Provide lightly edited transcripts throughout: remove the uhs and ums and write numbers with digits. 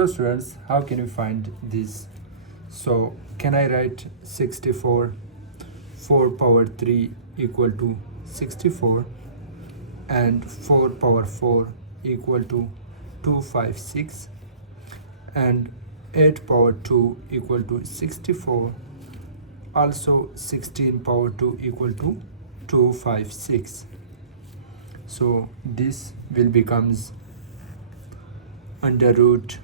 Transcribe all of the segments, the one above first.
So students, how can we find this? So can I write 64 4 power 3 equal to 64 and 4 power 4 equal to 256 and 8 power 2 equal to 64, also 16 power 2 equal to 256. So this will becomes under root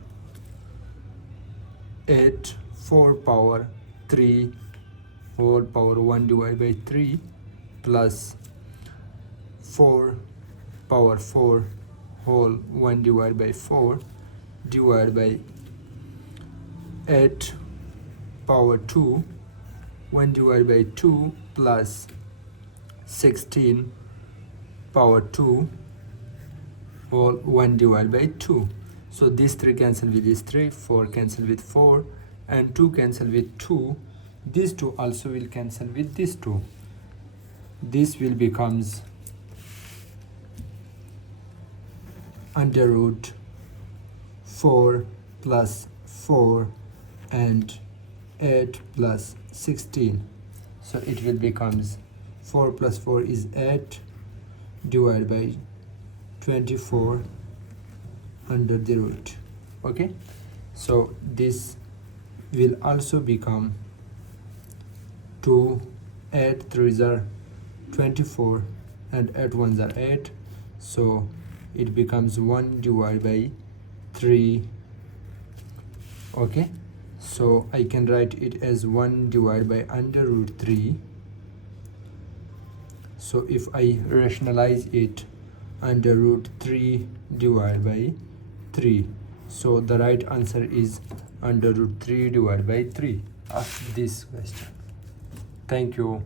8 4 power 3 whole power 1 divided by 3 plus 4 power 4 whole 1 divided by 4 divided by 8 power 2 1 divided by 2 plus 16 power 2 whole 1 divided by 2. So these 3 cancel with this 3, 4 cancel with 4 and 2 cancel with 2. These 2 also will cancel with this 2. This will becomes under root 4 plus 4 and 8 plus 16. So it will becomes 4 plus 4 is 8 divided by 24 under the root. Okay, so this will also become 2 8 3s are 24 and 8 1s are 8, so it becomes 1 divided by 3. Okay, so I can write it as 1 divided by under root 3. So if I rationalize it, under root 3 divided by 3, so the right answer is under root 3 divided by 3 of this question. Thank you.